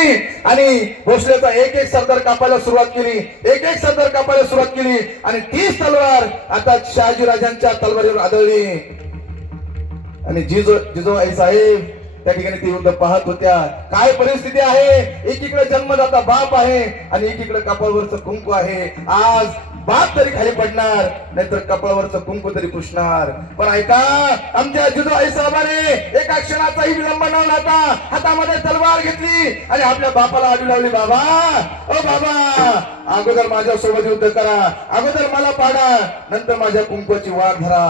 केली आणि भोसलेचा एक एक सरदार कापायला सुरुवात केली, एक एक सरदार कापायला सुरुवात केली आणि तीच तलवार आता शहाजीराजांच्या तलवारीवर आदळली. आणि जिजाबाई साहेब त्या ठिकाणी ते युद्ध पाहत होत्या. काय परिस्थिती आहे, एकीकडे जन्मदाता बाप आहे आणि एकीकडे कपाळवरचं कुंकू आहे. आज बाप तरी खाली पडणार, नाहीतर कपाळवरचं कुंकू तरी पुसणार. पण ऐका, आमच्या जिजाबाई साहेबांने एका क्षणाचाही विलंब न लावता हातामध्ये तलवार घेतली आणि आपल्या बापाला आडू लावली. बाबा, ओ बाबा, अगोदर माझ्या सोबत युद्ध करा, अगोदर मला पाडा, नंतर माझ्या कुंकूची वाघ धरा.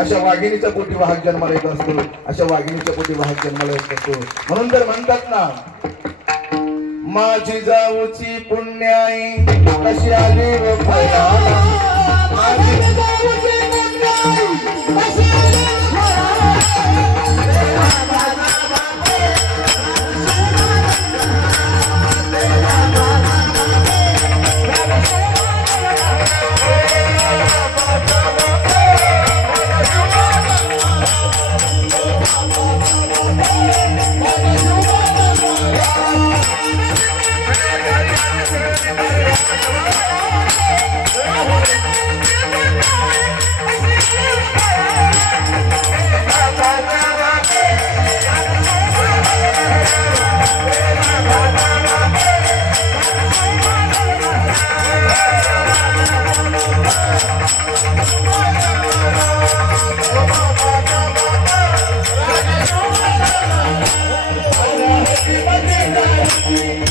अशा वाघिणीच्या पोटी वाहक जन्माला येत असतो, अशा वाघिणीच्या पोटी वाहक जन्माला येत असतो. म्हणून तर म्हणतात ना, माझी जाऊची पुण्याई कशी आली व फळाला, माझी जाऊची पुण्याई कशी आली व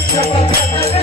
शपथ